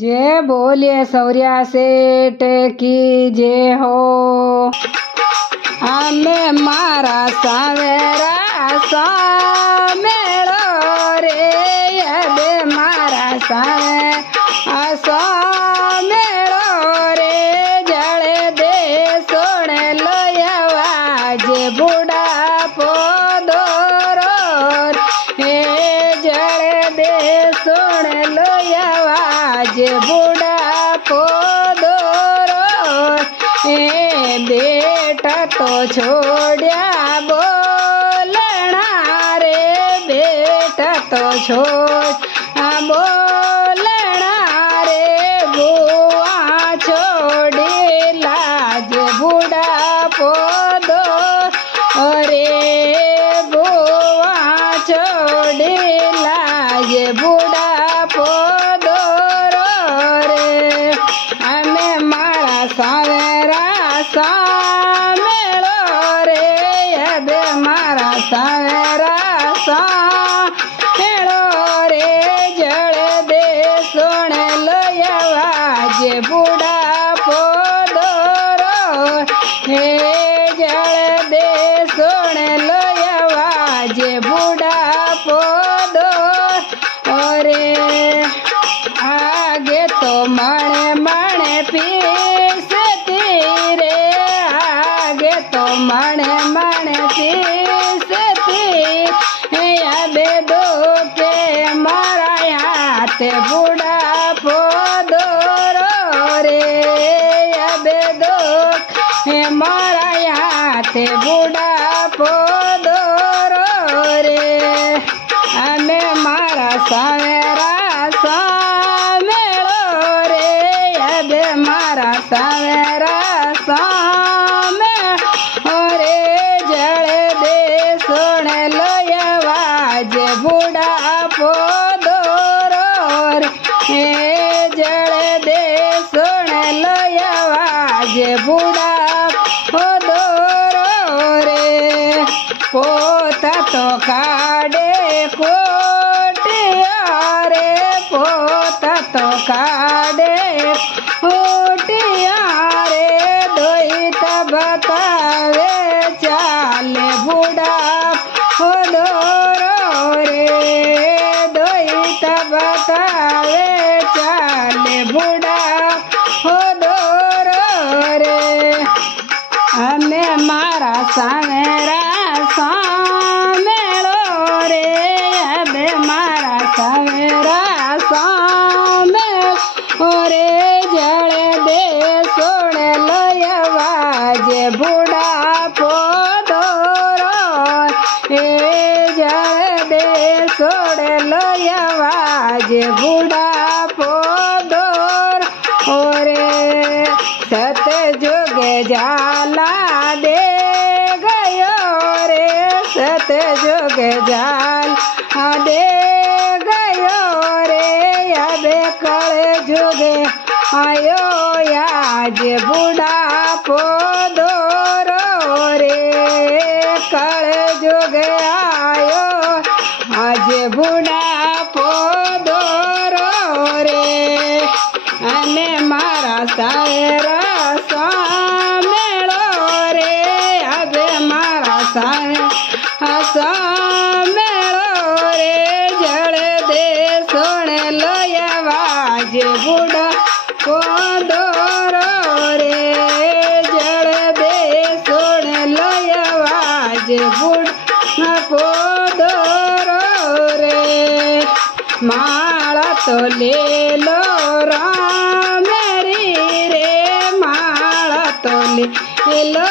जय बोलिए सौर्या सेठ की जय हो। हमें मारा सावेरा सामेलो रे यदे मारा सामेलो रे जड़े दे सोने लो आवाज बूढ़ा पोदोरो हे जड़े दे सोने लो आवाज बूढ़ा पोदोरो हे बेटा तो छोड़िया बोलना रे बेटा तो छोड़ बोलना रे बुआ छोड़ी लाज बूढ़ा पोदो रे बुआ छोड़ी लाज बूढ़ा पोदो रे हमें मारा सावेरा सामेलो रे यदे मारा सावेरा सामेलो रे जड़े दे सोने लो आवाज बूढ़ा पोदोरो हे जड़े दे सोने लो आवाज बूढ़ा पोदोरो रे आगे तो मणे मणे पीसती रे आगे तो मणे मणे पीसती यादे दो के मारा हाथ बूढ़ा पोदोरो रे यादे दो मारा हाथ बूढ़ा पोदोरो रे हमें मारा सावेरा सामेलो रे यदे मारा सावेरा सामेलो रे जड़े दे सोने लो आवाज बूढ़ा पोदोरो हे जड़े दे सोने लो आवाज बूढ़ा पोदोरो रे पोता तो काड़े कोटिया रे पोता तो काड़े कोटिया रे दोईत बतावे चाले बूढ़ा पोदोरो रे दोईत बतावे चाले बूढ़ा पोदोरो रे हमें मारा सावेरा सामेलो रे यदे मारा सावेरा सामेलो रे जड़े दे सोने लो आवाज बूढ़ा पोदोरो हे जड़े दे सोने लो आवाज बूढ़ा पोदोरो रे सत जुगे जाला दे गयो रे सत जुगे जाल दे गयो रे यदे कले जुगे आयो आज बूढ़ा पोदोरो रे कले जुगे आयो आज बूढ़ा पोदोरो रे हमें मारा सावेरा सामेलो रे अबे मारा सामेलो रे जड़े दे सोने लो आवाज बूढ़ा पोदोरो रे जड़े दे सोने लो आवाज बूढ़ा पोदोरो रे माला तो ले लो राम रे माला तो ले लो